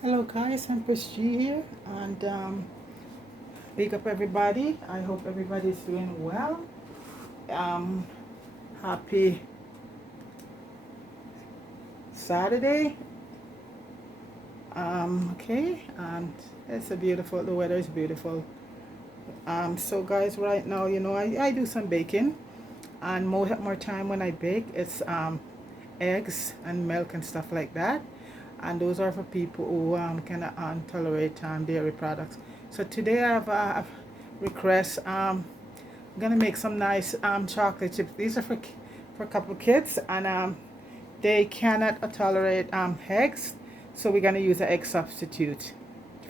Hello guys, I'm Chris G here, and big up everybody. I hope everybody's doing well. Um, Happy Saturday. Okay, and it's a beautiful. The weather is beautiful. So guys, right now, I do some baking, and more time when I bake, it's eggs and milk and stuff like that, and those are for people who cannot tolerate dairy products. So today I have a request. I'm gonna make some nice chocolate chips. These are for a couple of kids, and they cannot tolerate eggs, so we're gonna use an egg substitute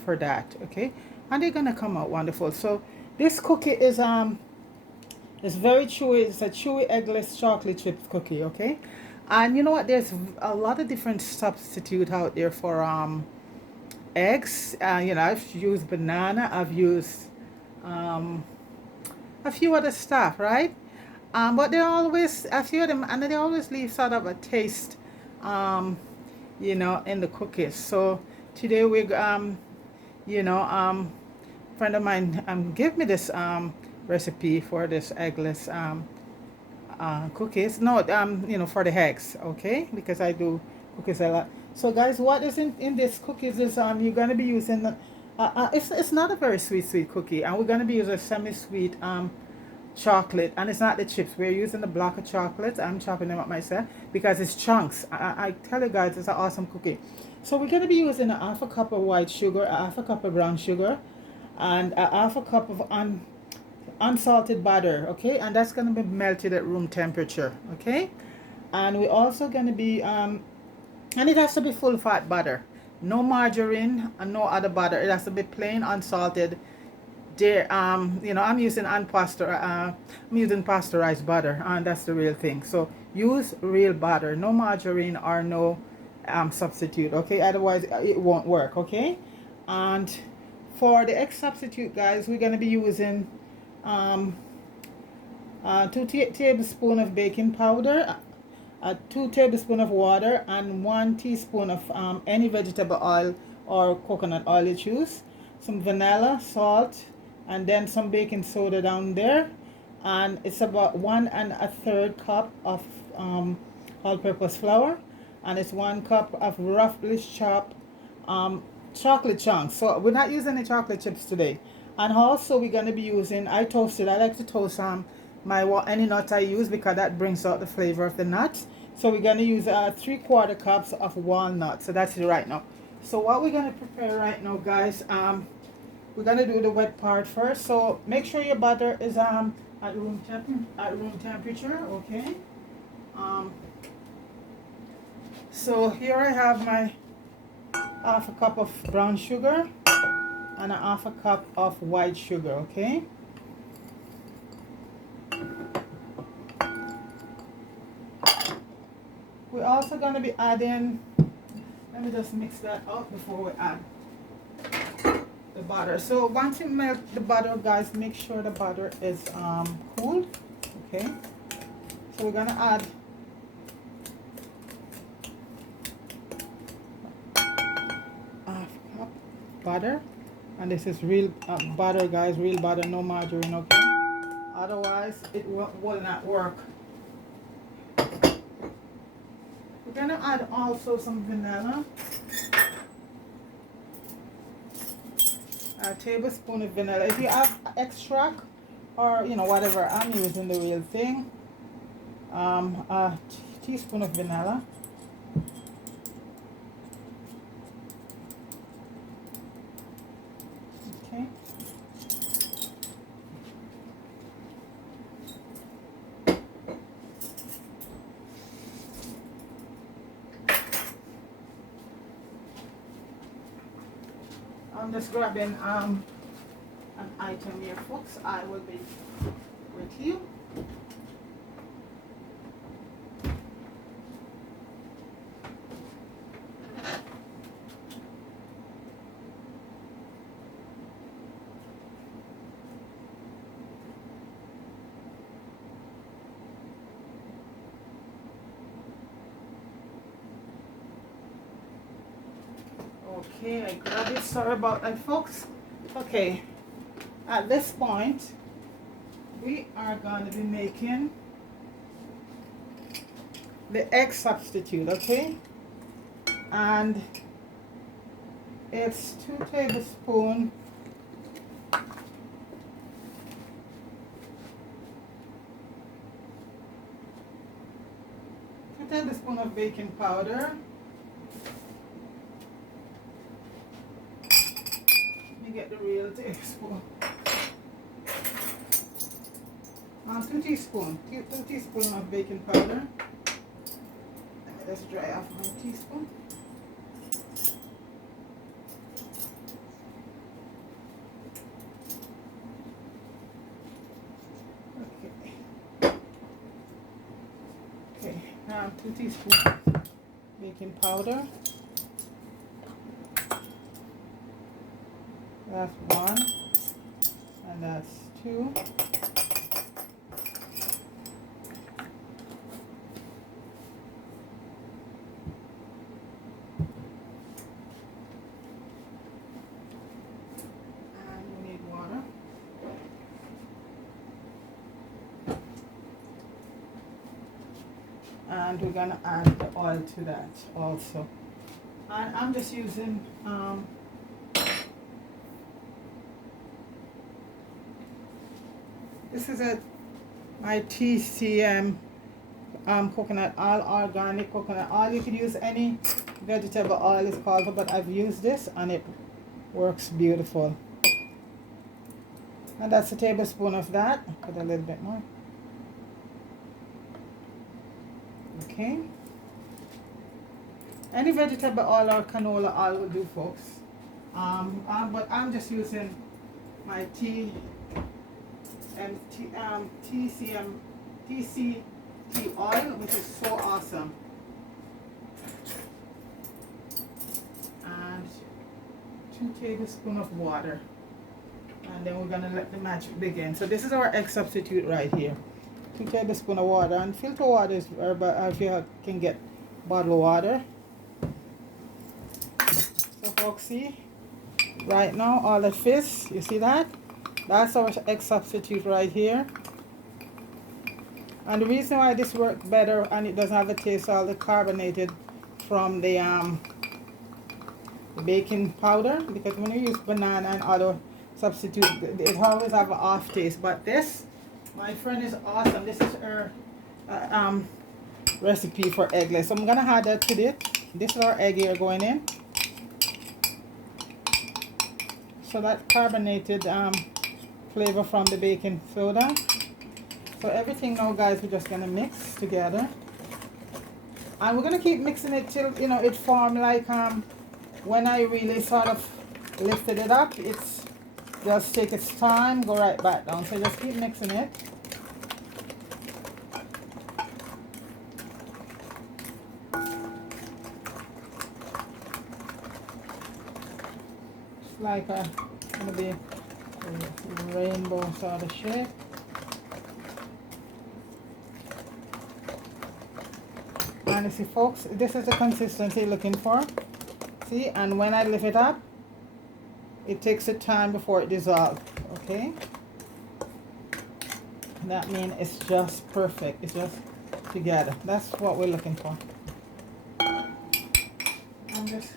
for that. Okay, and they're gonna come out wonderful. So this cookie is it's very chewy. It's a chewy eggless chocolate chips cookie. Okay, and you know what? There's a lot of different substitute out there for eggs. I've used banana. I've used um, a few other stuff, right? But they always, a few of them, and they always leave sort of a taste, um, in the cookies. So today you know, friend of mine gave me this recipe for this eggless cookies. No, for the eggs, okay? Because I do cookies a lot. So guys, what is in this cookies is you're gonna be using it's not a very sweet cookie, and we're gonna be using semi-sweet chocolate, and it's not the chips. We're using the block of chocolates. I'm chopping them up myself because it's chunks. I tell you guys, it's an awesome cookie. So we're gonna be using a half a cup of white sugar, a half a cup of brown sugar, and a half a cup of unsalted butter. Okay, and that's gonna be melted at room temperature. Okay, and we're also gonna be and it has to be full fat butter, no margarine and no other butter. It has to be plain unsalted there. I'm using I'm using pasteurized butter, and that's the real thing. So use real butter, no margarine or no substitute. Okay, otherwise it won't work. Okay, and for the egg substitute, guys, we're gonna be using um, 2 tablespoons of baking powder, 2 tablespoons of water, and 1 teaspoon of any vegetable oil or coconut oil you choose, some vanilla, salt, and then some baking soda down there. And it's about 1 1/3 cup of all-purpose flour, and it's 1 cup of roughly chopped um, chocolate chunks. So we're not using any chocolate chips today. And also we're gonna be using, I like to toast any nut I use because that brings out the flavor of the nuts. So we're gonna use 3/4 cups of walnuts. So that's it right now. So what we're gonna prepare right now, guys, we're gonna do the wet part first. So make sure your butter is at room temperature, okay? Um, so here I have my half a cup of brown sugar and a half a cup of white sugar, okay? We're also going to be adding, let me just mix that up before we add the butter. So once you melt the butter, guys, make sure the butter is cooled, okay? So we're going to add half a cup butter, and this is real butter, guys, real butter, no margarine, okay? Otherwise it will not work. We're gonna add also some vanilla, a tablespoon of vanilla. If you have extract or whatever, I'm using the real thing. A teaspoon of vanilla. Okay. I'm just grabbing an item here, folks. I will be with you. Okay, I grab it. Sorry about that, folks. Okay, at this point, we are going to be making the egg substitute, okay? And it's 2 tablespoons of baking powder. Let me get the real tablespoon. 2 teaspoons of baking powder. Let me just dry off my teaspoon. Okay, now 2 teaspoons baking powder. That's 1, and that's 2. And we need water. And we're gonna add the oil to that also. And I'm just using this is my TCM coconut oil, organic coconut oil. You could use any vegetable oil is called for, but I've used this and it works beautiful. And that's a tablespoon of that. Put a little bit more. Okay. Any vegetable oil or canola oil will do, folks. But I'm just using my TCT oil, which is so awesome. And 2 tablespoons of water. And then we're gonna let the magic begin. So this is our egg substitute right here. 2 tablespoons of water, and filter water is, if you can get bottled water. So folks, see, right now all it fits, you see that? That's our egg substitute right here. And the reason why this works better and it doesn't have a taste all the carbonated from the baking powder, because when you use banana and other substitute, it always have an off taste. But this, my friend, is awesome. This is her recipe for eggless. So I'm gonna add that to it. This is our egg here going in. So that carbonated flavor from the baking soda. So everything now, guys, we're just gonna mix together, and we're gonna keep mixing it till it form like when I really sort of lifted it up. It's just take its time, go right back down. So just keep mixing it. It's like gonna be a rainbow sort of shape. And you see, folks, this is the consistency you're looking for. See, and when I lift it up, it takes a time before it dissolves. Okay, that means it's just perfect. It's just together. That's what we're looking for. I'm just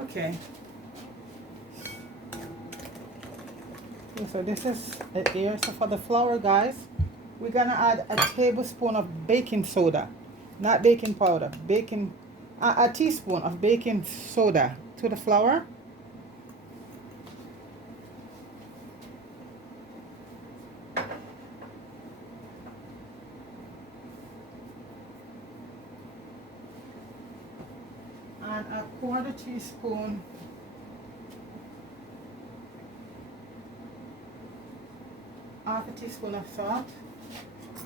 okay. So this is it here. So for the flour, guys, we're gonna add a tablespoon of baking soda, not baking powder, a teaspoon of baking soda to the flour. And a quarter teaspoon half a teaspoon of salt.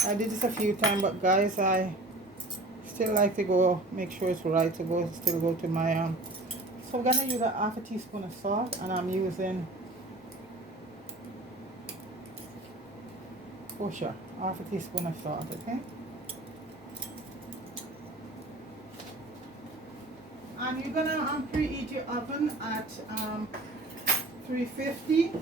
I did this a few times, but guys, I still like to go, make sure it's right to go, still go to my, so I'm gonna use a half a teaspoon of salt, and I'm using, oh sure, half a teaspoon of salt, okay? And you're gonna preheat your oven at 350.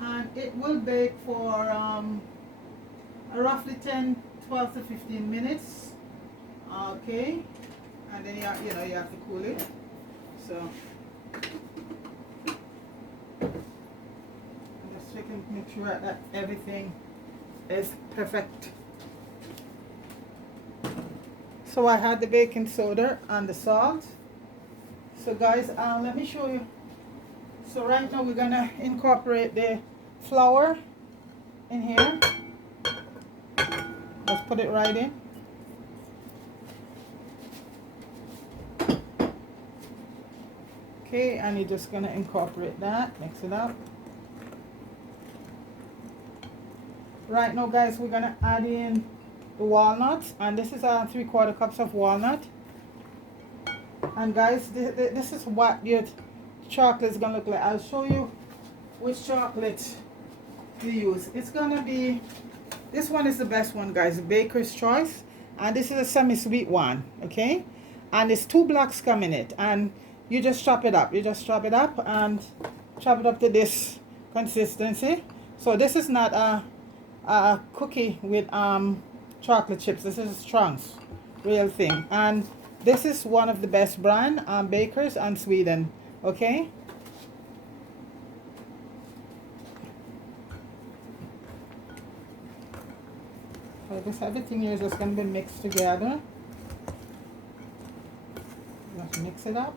And it will bake for roughly 12 to 15 minutes. Okay, and then you have to cool it. So just check and make sure that everything is perfect. So I had the baking soda and the salt. So guys, let me show you. So right now we're gonna incorporate the flour in here. Let's put it right in. Okay, and you're just gonna incorporate that, mix it up. Right now guys, we're gonna add in the walnuts, and this is 3/4 cups of walnut. And guys, this is what your chocolate is gonna look like. I'll show you which chocolate you use. It's gonna be, this one is the best one guys, Baker's Choice, and this is a semi-sweet one, okay? And it's 2 blocks come in it, and you just chop it up. You just chop it up and chop it up to this consistency. So this is not a cookie with chocolate chips. This is Strong's real thing, and this is one of the best brand bakers in Sweden, okay? So this everything here is just going to be mixed together. Let's mix it up.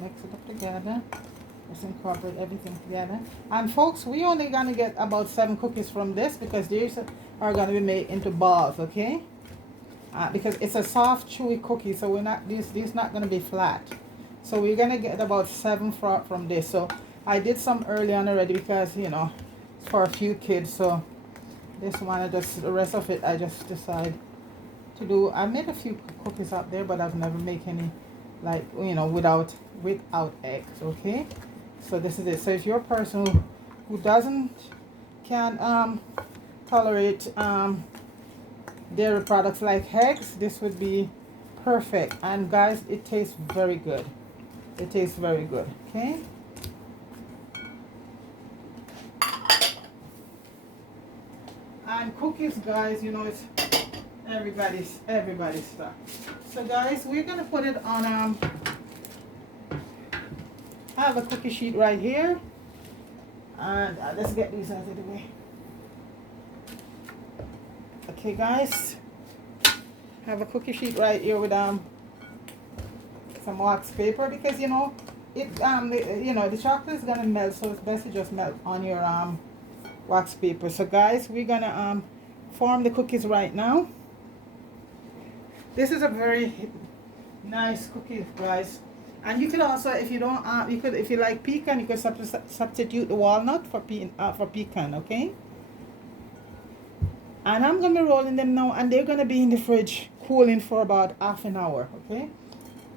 Mix it up together. Let's incorporate everything together. And folks, we only gonna get about 7 cookies from this, because these are gonna be made into balls, okay? Because it's a soft, chewy cookie, so we're not these not gonna be flat. So we're gonna get about 7 from this. So I did some early on already, because you know it's for a few kids. So this one, the rest of it I just decided to do. I made a few cookies up there, but I've never made any, like, you know, without eggs, okay? So this is it. So if you're a person who can't tolerate dairy products like eggs, this would be perfect. And guys, it tastes very good. It tastes very good, okay? And cookies, guys, you know, it's everybody's stuff. So guys, we're gonna put it on I have a cookie sheet right here, and let's get these out of the way. Okay guys, I have a cookie sheet right here with some wax paper, because you know the chocolate is gonna melt, so it's best to just melt on your wax paper. So guys, we're gonna form the cookies right now. This is a very nice cookie, guys. And you could also, if you don't, if you like pecan, you could substitute the walnut for pecan, okay? And I'm gonna be rolling them now, and they're gonna be in the fridge cooling for about half an hour, okay?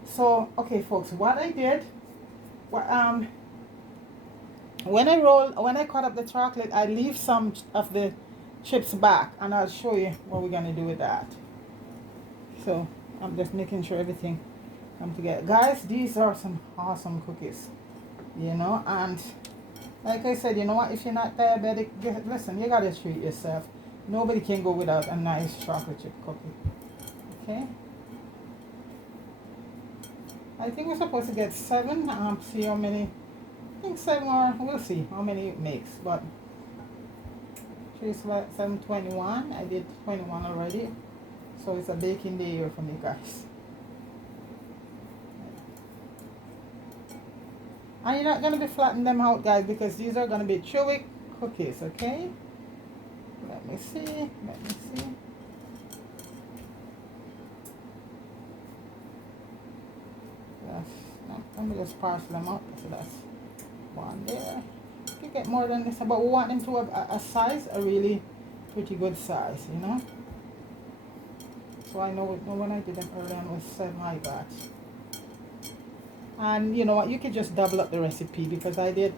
So, okay, folks, what I did, when I cut up the chocolate, I leave some of the chips back, and I'll show you what we're gonna do with that. So I'm just making sure everything come together. Guys, these are some awesome cookies, you know. And like I said, you know what, if you're not diabetic, listen, you gotta treat yourself. Nobody can go without a nice chocolate chip cookie, okay? I think we're supposed to get 7. See how many. I think 7, or we'll see how many it makes. But 3, 7, 21. I did 21 already, so it's a baking day here for me, guys. And you're not going to be flattening them out, guys, because these are going to be chewy cookies, okay? Let me see. Let me just parcel them out. So that's one there. You can get more than this, but we want them to have a size, a really pretty good size, you know. So I know when I did them earlier on was 7 I got. And you know what, you could just double up the recipe because I did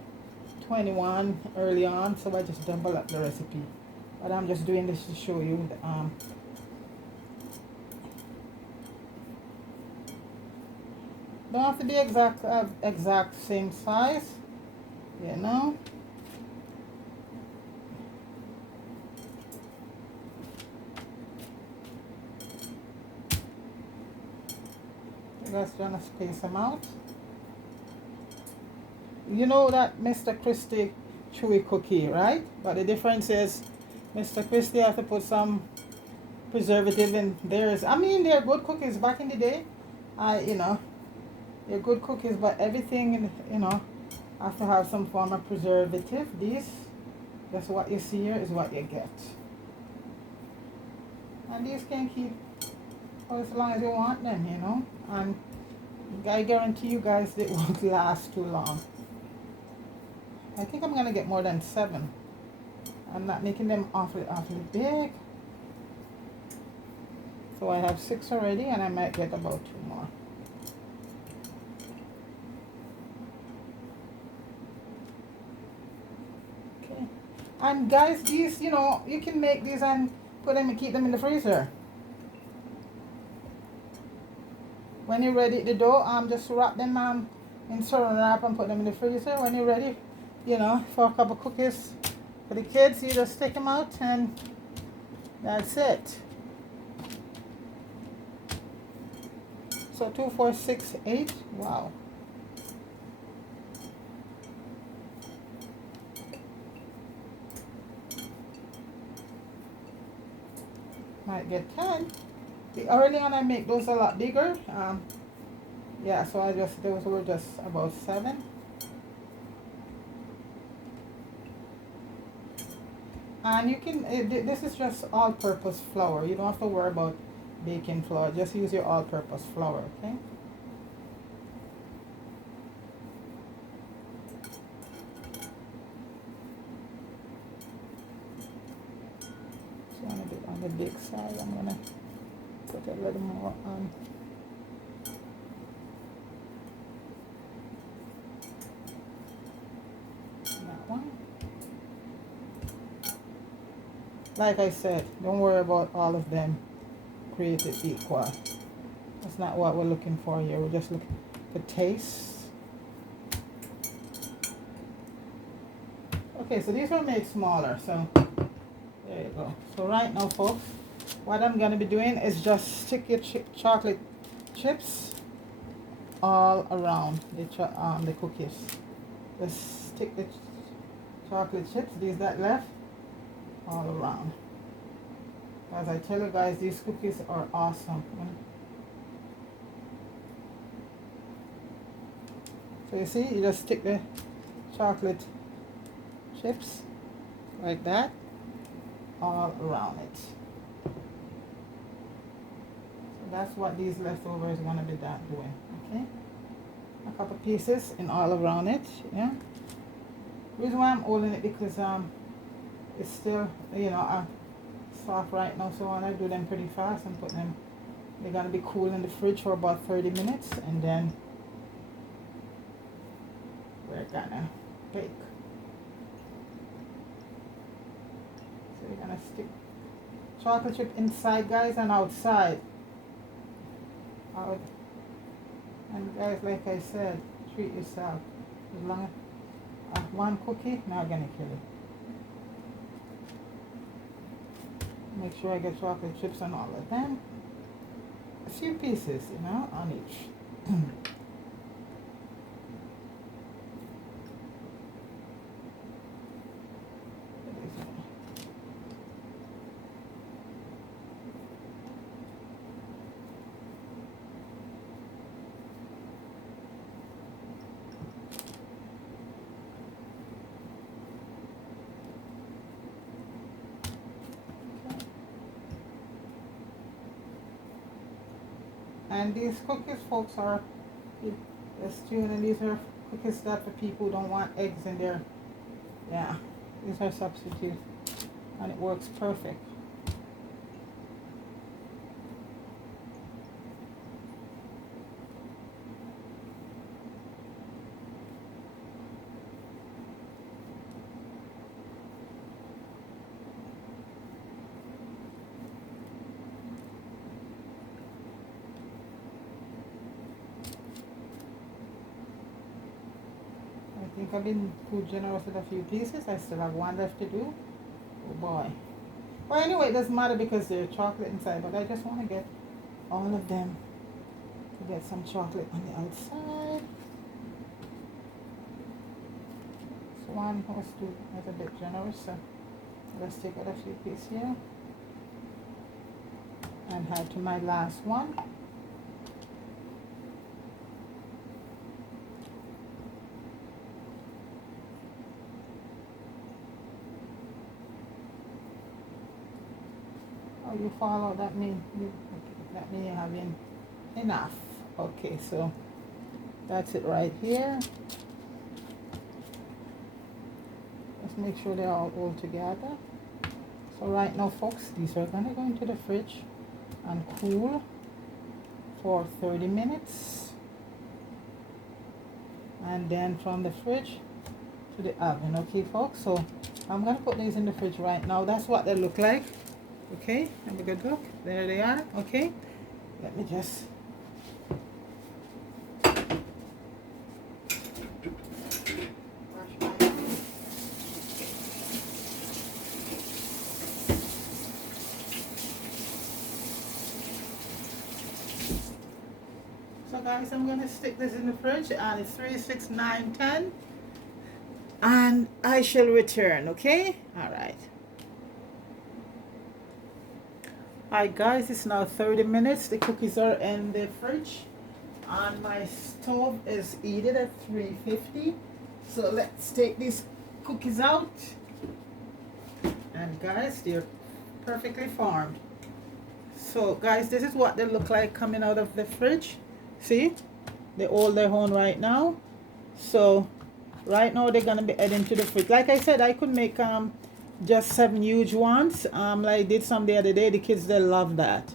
21 early on, so I just double up the recipe. But I'm just doing this to show you the, don't have to be exact same size, you know. Just gonna space them out. You know that Mr. Christie chewy cookie, right? But the difference is Mr. Christie have to put some preservative in theirs. I mean, they're good cookies back in the day. You know, they're good cookies, but everything, you know, have to have some form of preservative. These, just what you see here is what you get. And these can keep for as long as you want them, you know. And I guarantee you guys they won't last too long. I think I'm gonna get more than 7. I'm not making them awfully big. So I have 6 already, and I might get about 2 more. Okay. And guys, these, you know, you can make these and put them and keep them in the freezer. When you're ready, the dough, just wrap them in saran wrap and put them in the freezer. When you're ready, you know, for a couple of cookies for the kids, you just take them out and that's it. So 2, 4, 6, 8. Wow. Might get 10. Early on I make those a lot bigger. Yeah, so those were just about 7. And you can, this is just all-purpose flour. You don't have to worry about baking flour. Just use your all-purpose flour, okay? So on the big side, I'm gonna put a little more on. That one. Like I said, don't worry about all of them created equal. That's not what we're looking for here. We're just looking for taste. Okay, so these were made smaller, so there you go. So right now, folks, what I'm going to be doing is just stick your chocolate chips all around the cookies. Just stick the chocolate chips, these that left, all around. As I tell you guys, these cookies are awesome. So you see, you just stick the chocolate chips like that all around it. So that's what these leftovers are going to be doing. Okay, a couple pieces and all around it. Yeah, the reason why I'm holding it because it's still, you know, soft right now, so I want to do them pretty fast and put them, they're going to be cool in the fridge for about 30 minutes and then we're gonna bake. So we're gonna stick chocolate chip inside, guys, and outside. And guys, like I said, treat yourself. As long as one cookie, not gonna kill it. Make sure I get chocolate chips on all of them. A few pieces, you know, on each. And these cookies, folks, are Just two, and these are cookies that for people who don't want eggs in there. Yeah, these are substitute, and it works perfect. I think I've been too generous with a few pieces. I still have one left to do. Oh boy. Well, anyway, it doesn't matter because there's chocolate inside, but I just want to get all of them to get some chocolate on the outside. So one was a bit generous, so let's take out a few pieces here and add to my last one. You follow, that means you have enough. Okay, so that's it right here. Let's make sure they're all together. So right now, folks, these are gonna go into the fridge and cool for 30 minutes, and then from the fridge to the oven. Okay, folks, so I'm gonna put these in the fridge right now. That's what they look like. Okay, have a good look. There they are. Okay, let me just wash my hands. So guys, I'm gonna stick this in the fridge, and it's 3, 6, 9, 10, and I shall return. Okay, all right. Hi guys, it's now 30 minutes. The cookies are in the fridge and my stove is heated at 350. So let's take these cookies out. And guys, they're perfectly formed. So guys, this is what they look like coming out of the fridge. See, they hold their own right now. So right now they're gonna be heading to the fridge. Like I said, I could make just 7 huge ones, like I did some the other day. The kids, they love that.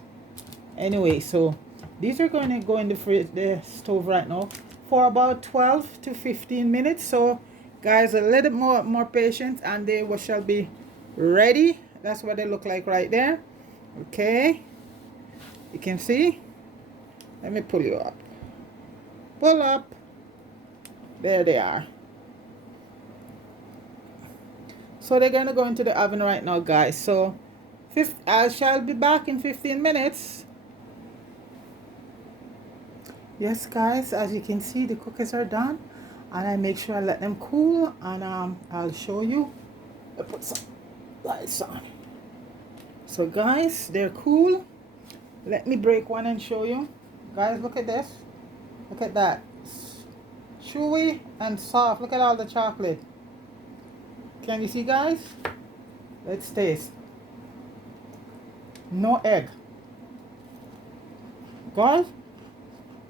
Anyway, so these are going to go in the stove right now for about 12 to 15 minutes. So guys, a little more patience and they shall be ready. That's what they look like right there. Okay, you can see. Let me pull you up. Pull up. There they are. So they're going to go into the oven right now, guys. So I shall be back in 15 minutes. Yes, guys, as you can see, the cookies are done. And I make sure I let them cool. And I'll show you. I'll put some lights on. So, guys, they're cool. Let me break one and show you. Guys, look at this. Look at that. Chewy and soft. Look at all the chocolate. Can you see, guys? Let's taste. No egg. Guys,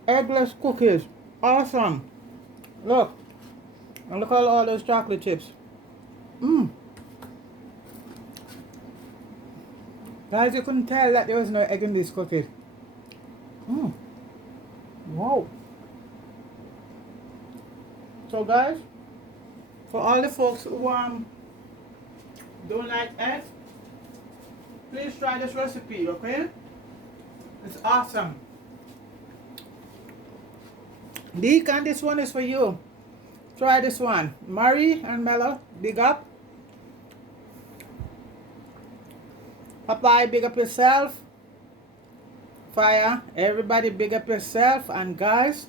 eggless cookies. Awesome. Look. And look at all those chocolate chips. Guys, you couldn't tell that there was no egg in these cookies. Wow. So guys, for all the folks who don't like eggs, please try this recipe, okay? It's awesome. Deacon, this one is for you. Try this one. Murray and Mello, big up. Popeye, big up yourself. Fire, everybody big up yourself. And guys,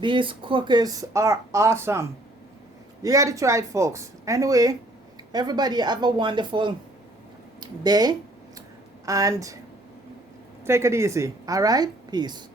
these cookies are awesome. You gotta try it, folks. Anyway, everybody have a wonderful day and take it easy. All right, peace.